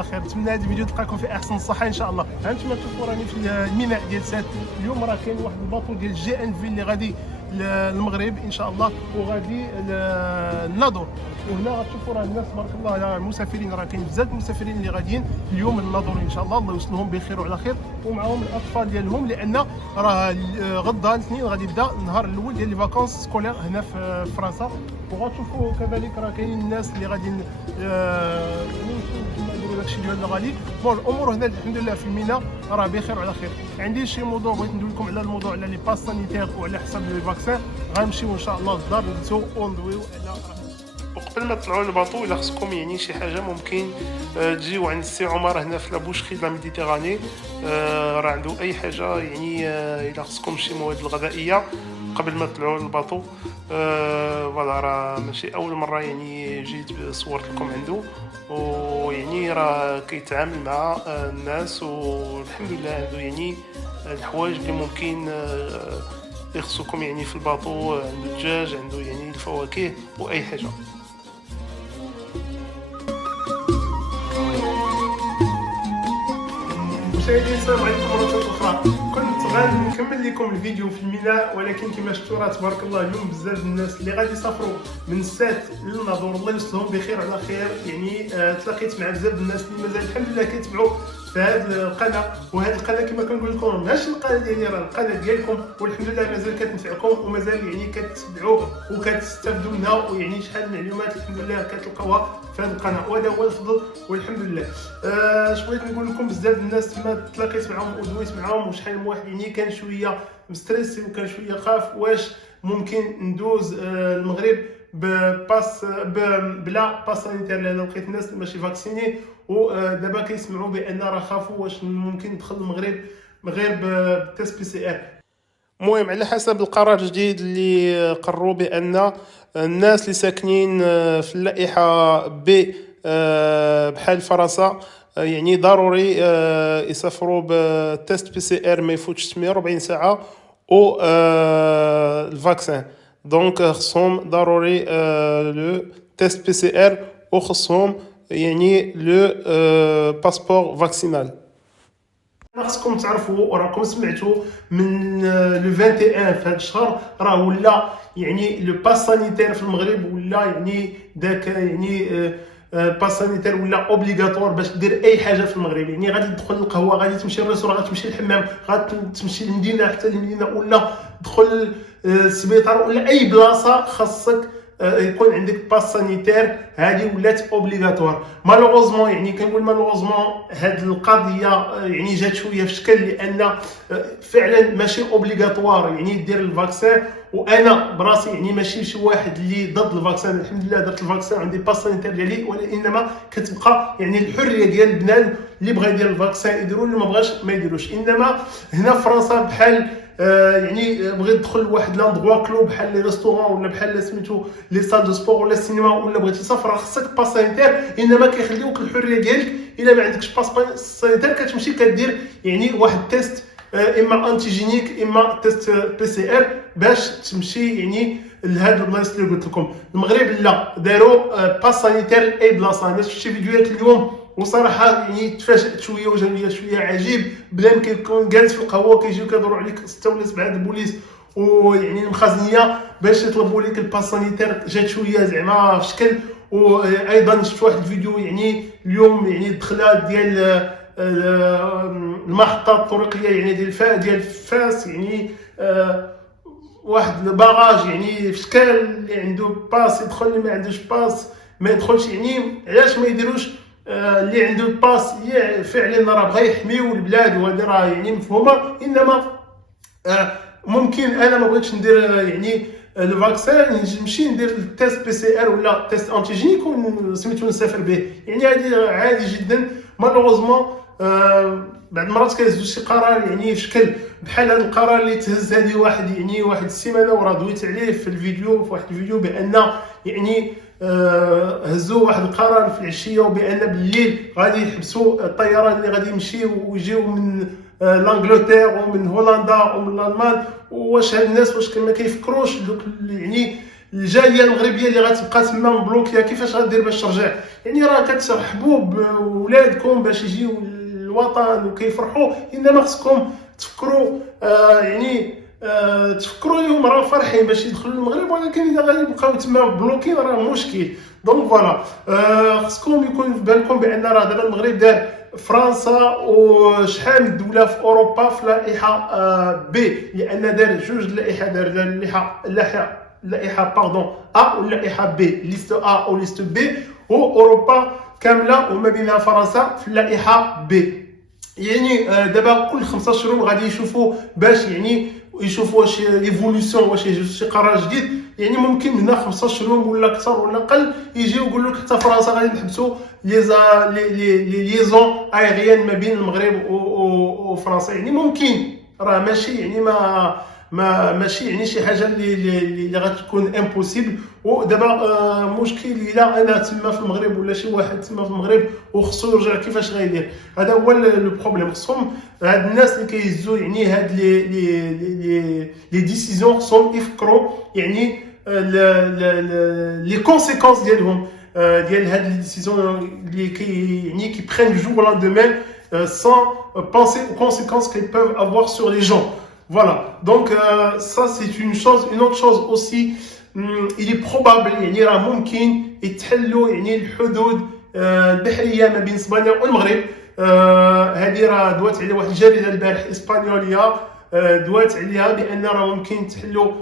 على خير. نتمنى هذا الفيديو تلقاكم في احسن الصحه ان شاء الله. هانتوما تشوفوا راني في الميناء ديال سات. اليوم راه كاين واحد الباطو ديال جي ان في اللي غادي للمغرب ان شاء الله وغادي للناظور. وهنا غتشوفوا راه الناس تبارك الله المسافرين، راه كاين بزاف المسافرين اللي غاديين اليوم للناظور ان شاء الله. الله يوصلهم بخير وعلى خير، ومعهم الاطفال ديالهم، لان راه غدا الاثنين غادي يبدا النهار الاول ديال لي فاكونس سكولير هنا في فرنسا. وغتشوفوا كذلك راه كاينين الناس اللي غادي يديروا داكشي ديال الغالي. بون الامور هنا الحمد لله في الميناء راه بخير وعلى خير. عندي شي موضوع بغيت ندوي لكم على الموضوع على لي باس سانيتير وعلى حساب لي فاكسان. غنمشيو ان شاء الله للدار نجلسوا وندويو على. وقبل ما تطلعوا للباطو الا خصكم يعني شي حاجه ممكن تجيو عند السي عمر هنا في لابوشخي لا ميديتيراني. راه عنده اي حاجه يعني الا خصكم شي مواد الغذائيه قبل ما تطلعوا للباطو. فوالا راه ماشي اول مره يعني جيت صورت لكم عنده، ويعني راه كيتعامل مع الناس والحمد لله عنده يعني الحوايج اللي ممكن يخصكم يعني في الباطو. عنده الدجاج، عنده يعني الفواكه واي حاجه. مشاهدينا السلام عليكم مرة أخرى. كنت غادي نكمل لكم الفيديو في الميناء، ولكن كما شفتوا راه تبارك الله اليوم بزاف الناس اللي غادي يسافروا من سات للناظور. الله يوصلهم بخير على خير. يعني تلاقيت مع بزاف الناس اللي مازال الحمد لله كيتبعوا في هذه القناه. وهذه القناه كما كنقول لكم ماشي القناه ديالي، راه القناه ديالكم، والحمد لله مازال كتنفعكم ومازال يعني كتتبعوا وكتستافدوا منها، ويعني شحال المعلومات الحمد لله كتلقاوها في هذه القناه، وهذا هو الفضل والحمد لله. اش بغيت نقول لكم، بزاف الناس تما تلاقيت معاهم ودويت معاهم، وشحال من واحد يعني كان شويه مستريسي وكان شويه خاف واش ممكن ندوز المغرب بباس بلا باس سانيتير، لان لقيت الناس ماشي فاكسيني ودابا كيسمعوا بان راه خافوا واش ممكن ندخل المغرب غير بالتيست بي سي ار. المهم على حسب القرار الجديد اللي قرروا بان الناس اللي ساكنين في اللائحه ب بحال فرنسا يعني ضروري يسافروا بالتيست بي سي ار ما يفوتش 48 ساعه او الفاكسين. دونك خصهم ضروري لو تيست بي سي ار وخصهم يعني لو باسبور فاكسينال. خصكم تعرفوا وراكم سمعتوا من لو 21 في هذا الشهر راه ولا يعني لو باس سانيتير في المغرب ولا يعني داك يعني باس سانيتير ولا اوبليغاتوار باش دير اي حاجه في المغرب. يعني غادي تدخل القهوه، غادي تمشي للريستوران، غادي تمشي للحمام، غادي تمشي للمدينه حتى المدينه، ولا تدخل السبيطار ولا اي بلاصه خاصك يكون عندك باس سانيتير. هذه ولات اوبليغاتوار. مالوغوزمون يعني كنقول مالوغوزمون هذه القضيه يعني جات شويه في شكل، لان فعلا ماشي اوبليغاتوار يعني دير الفاكسين. وانا براسي يعني ماشي شي واحد اللي ضد الفاكسين، الحمد لله درت الفاكسين عندي باس سانيتير ديالي، وانما كتبقى يعني الحريه ديال البنان اللي بغى يدير الفاكسين يديروا، اللي ما بغاش ما يديروش. انما هنا في فرنسا بحال يعني بغيت تدخل لواحد لاندغوا كلوب بحال لي ريستورون ولا بحال سميتو لي سال دو سبور ولا السينما، ولا بغيتي تسافر خصك باس سانيتير، انما كيخليوك الحريه ديالك. الا ما عندكش باس سانيتير كتمشي كدير يعني واحد تيست اما انتيجينيك اما تيست بي سي ار باش تمشي يعني لهاد البلايص اللي قلت لكم. المغرب لا داروا باس سانيتير اي بلاصه. انا شفت شي فيديوهات اليوم وصراحه يعني تفاجات شويه وجاويه شويه عجيب. بلا ما كيكون جالس في القهوه كيجيو كيدوروا عليك 6 ولا 7 البوليس ويعني المخازنيه باش يطلبوا لك الباس سانيتير. جات شويه زعما في شكل. وايضا شفت واحد الفيديو يعني اليوم يعني الدخله ديال المحطه الطرقيه يعني ديال فاس يعني واحد الباراج يعني في شكل اللي عنده باس يدخل، اللي ما عندوش باس ما يدخلش. يعني علاش ما يديروش اللي عنده الباس فعلا راه بغا يحميو البلاد، وهذه راه يعني مفهومه. انما ممكن انا ما بغيتش ندير يعني الفاكسين نمشي ندير التيست بي سي ار ولا تيست انتيجينيك وسميتو نسافر به. يعني هذه عادي جدا. مالوغوزمون بعض المرات كيهزوا شي قرار يعني في شكل بحال هذا القرار اللي تهز هذه واحد السيمانه، وراه دويت عليه في الفيديو في واحد الفيديو بان يعني هزوا واحد القرار في العشيه، وبان بالليل غادي يحبسوا الطيران اللي غادي يمشيو ويجيو من لانجلتير ومن هولندا ومن الالمان. واش هاد الناس واش ما كيفكروش دوك يعني الجاليه المغربيه اللي غتبقى تما مبلوكيه كيفاش غدير باش ترجع؟ يعني راه كترحبوا بولادكم باش يجيو للوطن وكيفرحوا، انما خصكم تفكروا يعني تفكروا لهم راه فرحين باش يدخلوا المغرب، ولكن اذا غادي يبقاو تما بلوكين راه مشكل. دونك فوالا خصكم يكون في بالكم بان راه دابا المغرب دار فرنسا وشحال من دوله في اوروبا في لائحه بي، لان دار جوج اللائحه، دار اللائحه باردون ا واللائحه بي، ليست ا او ليست بي، واوروبا كامله وما بينها فرنسا في اللائحه بي. يعني دابا كل 5 شهور غادي يشوفوا باش يعني يشوفوا واش ليفولوسيون، واش يجي شي قرار جديد. يعني ممكن هنا 5 شهور ولا اكثر ولا اقل يجيو يقولوا لك حتى فرنسا غادي نحبسوا لي ليزون ايريان ما بين المغرب وفرنسا. يعني ممكن راه ماشي يعني ماشي يعني شي حاجه اللي غتكون امبوسيبل. ودابا مشكل الا انا تما في المغرب ولا شي واحد تما في المغرب وخصو يرجع كيفاش غيدير، هذا هو لو بروبليم. خصهم هاد الناس اللي كيهزوا يعني هاد لي ديسيزيون خصهم يفكروا يعني لي كونسيكونس ديالهم ديال هاد لي ديسيزيون اللي كي prennent du jour au lendemain sans penser aux conséquences qu'elles peuvent avoir sur les gens. Voilà, donc ça c'est une chose. Une autre chose aussi, il est probable يعني راه ممكن يتحلوا يعني الحدود البحريه ما بين اسبانيا والمغرب. هذه راه دوات عليها واحد الجريده البارح اسبانيوليه، دوات عليها بان راه ممكن تحلوا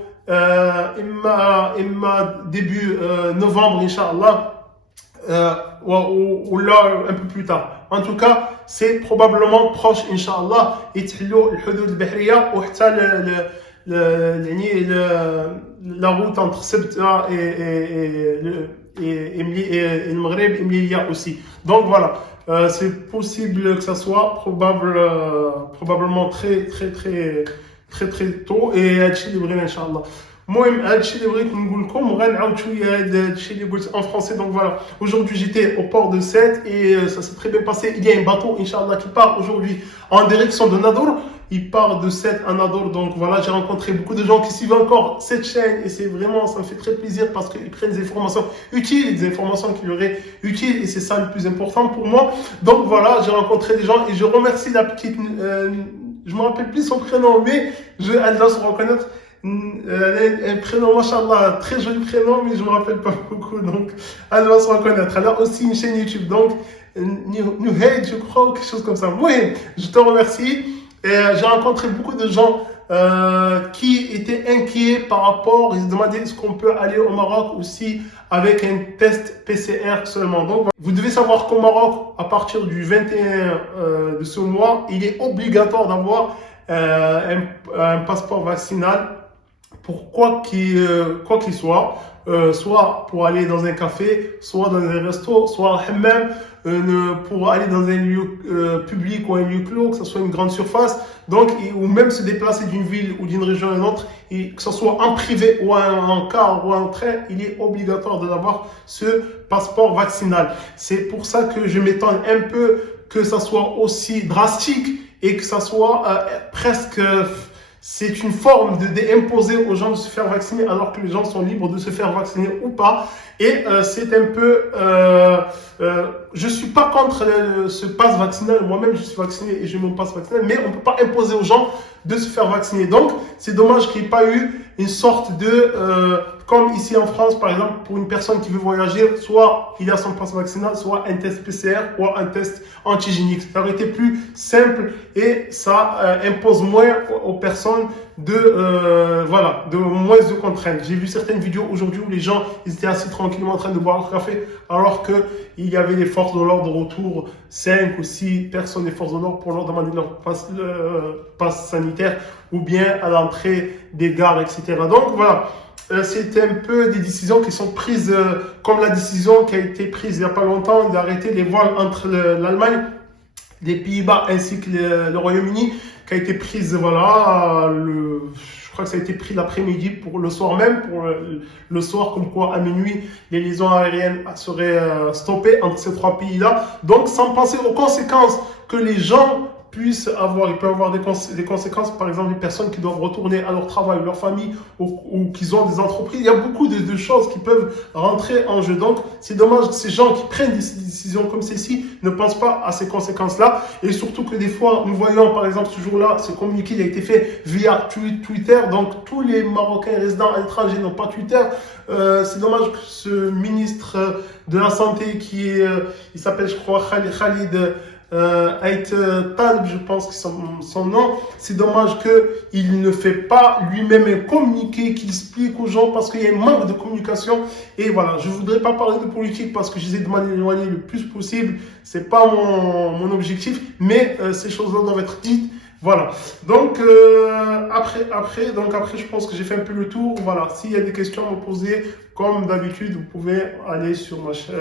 اما ديبي نوفمبر ان شاء الله ou là un peu plus tard. En tout cas, c'est probablement proche Inch'Allah يتحلوا الحدود البحرية وحتى يعني la route entre Ceuta et المغرب et Melilla aussi. Donc voilà, c'est possible que ça soit probablement très tôt et هادشي اللي بغينا إن شاء الله. المهم هادشي اللي بغيت نقول لكم وغنعاود شويه هادشي اللي قلت en français. Donc voilà, aujourd'hui j'étais au port de Sète et ça s'est très bien passé. Il y a un bateau Inch'Allah qui part aujourd'hui en direction de Nador. Il part de Sète à Nador. Donc voilà, j'ai rencontré beaucoup de gens qui suivent encore cette chaîne et c'est vraiment, ça me fait très plaisir parce qu'ils prennent des informations utiles, des informations qui leur sont utiles et c'est ça le plus important pour moi. Donc voilà, j'ai rencontré des gens et je remercie la petite, je me rappelle plus son prénom mais elle doit se reconnaître. Un prénom, machallah, très joli prénom, mais je me rappelle pas beaucoup, donc elle doit se reconnaître. Elle a aussi une chaîne YouTube, donc New Hate, je crois, ou quelque chose comme ça. Oui, je te remercie. Et j'ai rencontré beaucoup de gens qui étaient inquiets par rapport, ils se demandaient est-ce qu'on peut aller au Maroc aussi avec un test PCR seulement. Donc vous devez savoir qu'au Maroc, à partir du 21 de ce mois, il est obligatoire d'avoir un passeport vaccinal pour quoi qu'il soit, soit pour aller dans un café, soit dans un resto, soit au hammam, pour aller dans un lieu public ou un lieu clos, que ce soit une grande surface, donc, ou même se déplacer d'une ville ou d'une région à une autre, et que ce soit en privé ou en car ou en train, il est obligatoire d'avoir ce passeport vaccinal. C'est pour ça que je m'étonne un peu que ça soit aussi drastique et que ça soit presque... C'est une forme d'imposer aux gens de se faire vacciner alors que les gens sont libres de se faire vacciner ou pas. Et c'est un peu... je suis pas contre ce pass vaccinal. Moi-même, je suis vacciné et j'ai mon pass vaccinal. Mais on peut pas imposer aux gens de se faire vacciner. Donc, c'est dommage qu'il n'y ait pas eu une sorte de... comme ici en France, par exemple, pour une personne qui veut voyager, soit il a son pass vaccinal, soit un test PCR ou un test antigénique. Ça aurait été plus simple et ça impose moins aux personnes de moins de contraintes. J'ai vu certaines vidéos aujourd'hui où les gens ils étaient assis tranquillement en train de boire un café alors qu'il y avait les forces de l'ordre autour, 5 ou 6 personnes des forces de l'ordre pour leur demander leur passe sanitaire ou bien à l'entrée des gares, etc. Donc voilà. C'est un peu des décisions qui sont prises, comme la décision qui a été prise il n'y a pas longtemps d'arrêter les vols entre l'Allemagne, les Pays-Bas ainsi que le Royaume-Uni, qui a été prise, voilà, je crois que ça a été pris l'après-midi pour le soir même, pour le soir, comme quoi à minuit, les liaisons aériennes seraient stoppées entre ces 3 pays-là. Donc, sans penser aux conséquences que les gens il peut avoir des conséquences, par exemple, les personnes qui doivent retourner à leur travail, leur famille, ou qui ont des entreprises. Il y a beaucoup de choses qui peuvent rentrer en jeu. Donc, c'est dommage que ces gens qui prennent des décisions comme ceci ne pensent pas à ces conséquences-là. Et surtout que des fois, nous voyons, par exemple, ce jour-là, ce communiqué il a été fait via Twitter. Donc, tous les Marocains résidents à l'étranger n'ont pas Twitter. C'est dommage que ce ministre de la Santé il s'appelle, je crois, Khalid Ait Talib, je pense que c'est son nom. C'est dommage qu'il ne fait pas lui-même un communiqué qui explique aux gens parce qu'il y a un manque de communication. Et voilà, je ne voudrais pas parler de politique parce que j'essaie de m'en éloigner le plus possible. C'est pas mon objectif, mais ces choses-là doivent être dites. Voilà. Donc après, je pense que j'ai fait un peu le tour. Voilà. S'il y a des questions à me poser, comme d'habitude, vous pouvez aller sur ma chaîne,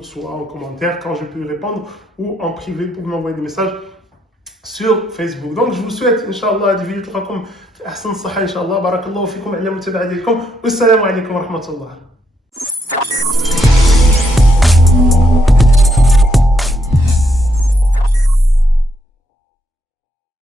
soit en commentaire quand je peux y répondre, ou en privé pour m'envoyer des messages sur Facebook. Donc je vous souhaite, Inch'Allah, des vidéos comme Ahsan Saha, Inch'Allah. Barakallahu fikum, ala mutaba'adikum. Wassalamu alaikum wa rahmatullah.